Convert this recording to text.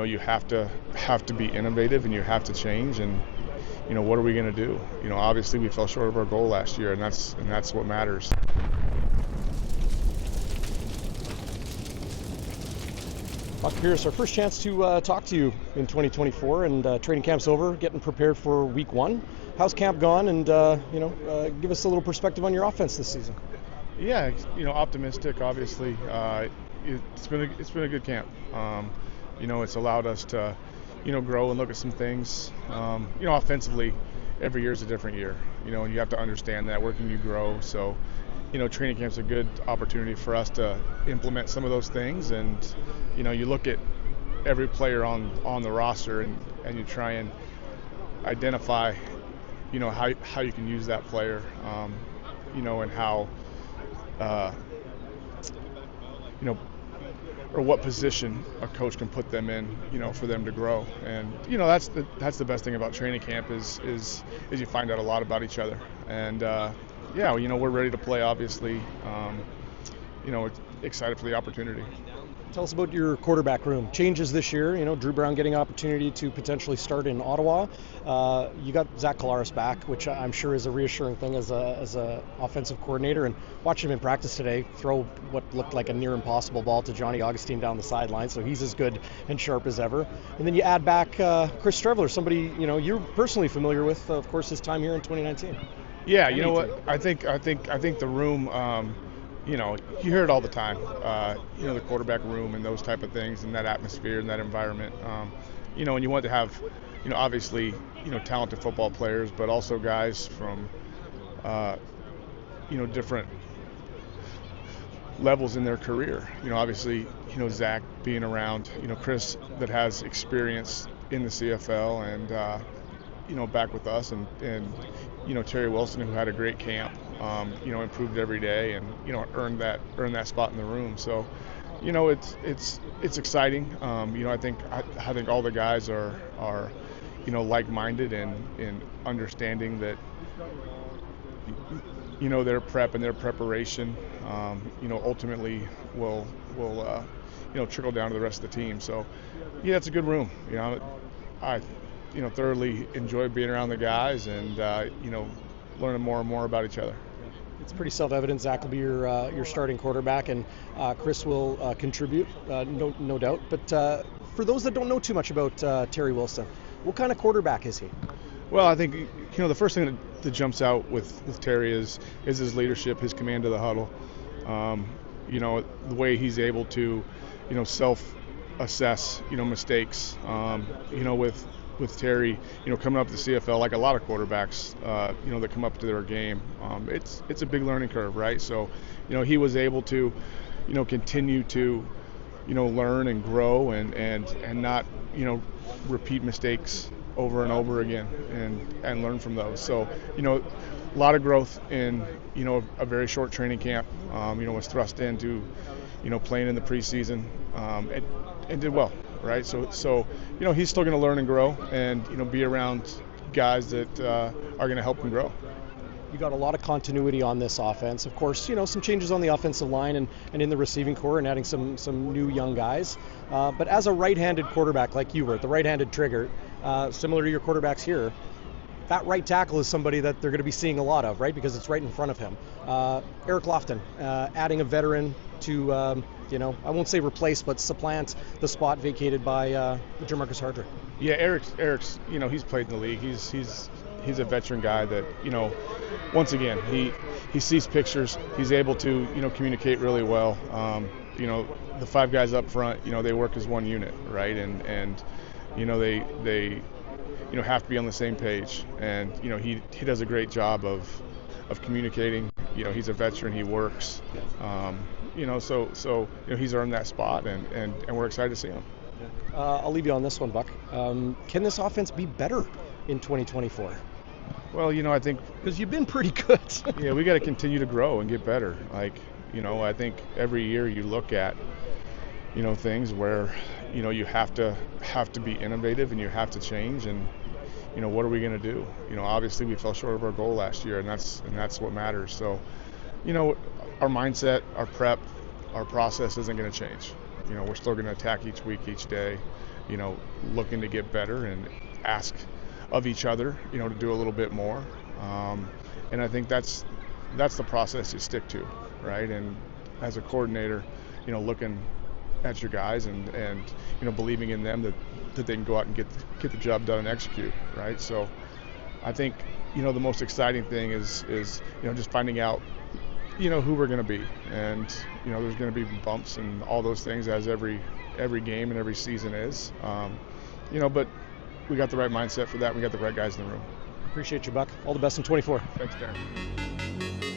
you have to be innovative and you have to change. And what are we going to do? Obviously we fell short of our goal last year, and that's what matters. Buck, here's our first chance to talk to you in 2024, and training camp's over, getting prepared for week 1. How's camp gone? And give us a little perspective on your offense this season. Yeah, optimistic. Obviously, it's been a good camp. It's allowed us to, grow and look at some things. Offensively, every year is a different year. And you have to understand that. Where can you grow? So, training camp's a good opportunity for us to implement some of those things. And you look at every player on the roster, and you try and identify, how you can use that player, and how, or what position a coach can put them in, for them to grow. And that's the best thing about training camp is you find out a lot about each other. And we're ready to play. Obviously, excited for the opportunity. Tell us about your quarterback room. Changes this year. Drew Brown getting an opportunity to potentially start in Ottawa. You got Zach Collaros back, which I'm sure is a reassuring thing as a offensive coordinator. And watching him in practice today throw what looked like a near impossible ball to Johnny Augustine down the sideline, so he's as good and sharp as ever. And then you add back Chris Streveler, somebody you're personally familiar with, of course, his time here in 2019. Yeah, you know what? I think the room. You hear it all the time, the quarterback room and those type of things, and that atmosphere and that environment. And you want to have, obviously, talented football players, but also guys from, different levels in their career. Obviously, Zach being around, Chris that has experience in the CFL and, back with us, and Terry Wilson, who had a great camp. Improved every day, and earned that spot in the room. So, it's exciting. I think all the guys are like-minded in understanding that their prep and their preparation ultimately will trickle down to the rest of the team. So yeah, it's a good room. I thoroughly enjoy being around the guys and learning more and more about each other. It's pretty self-evident Zach will be your starting quarterback, and Chris will contribute, no doubt. But for those that don't know too much about Terry Wilson, what kind of quarterback is he? Well, I think the first thing that jumps out with Terry is his leadership, his command of the huddle. The way he's able to self-assess mistakes. With Terry, coming up to the CFL, like a lot of quarterbacks, that come up to their game, it's a big learning curve, right? So, he was able to, continue to, learn and grow and not, repeat mistakes over and over again and learn from those. So, a lot of growth in, a very short training camp. Was thrust into, playing in the preseason, and did well. Right, so he's still going to learn and grow, and be around guys that are going to help him grow. You got a lot of continuity on this offense. Of course, some changes on the offensive line and in the receiving core, and adding some new young guys. But as a right-handed quarterback like you were, the right-handed trigger, similar to your quarterbacks here, that right tackle is somebody that they're going to be seeing a lot of, right? Because it's right in front of him. Eric Lofton, adding a veteran to, I won't say replace, but supplant the spot vacated by Jamarcus Hardrick. Yeah, Eric's, he's played in the league. He's a veteran guy that, once again, he sees pictures. He's able to, communicate really well. The 5 guys up front, they work as one unit, right? And they have to be on the same page. And, he does a great job of communicating. He's a veteran. He works. So he's earned that spot, and we're excited to see him. I'll leave you on this one, Buck. Can this offense be better in 2024? Well, I think because you've been pretty good. Yeah, we got to continue to grow and get better. Like, I think every year you look at, things where, you have to be innovative and you have to change, and what are we going to do? Obviously we fell short of our goal last year, and that's what matters. So, our mindset, our prep, our process isn't going to change. We're still going to attack each week, each day, looking to get better and ask of each other, to do a little bit more. And I think that's the process you stick to, right? And as a coordinator, looking at your guys and believing in them that they can go out and get the job done and execute, right? So I think the most exciting thing is just finding out who we're going to be, and there's going to be bumps and all those things as every game and every season is, but we got the right mindset for that. We got the right guys in the room. Appreciate you, Buck. All the best in 24. Thanks, Darren.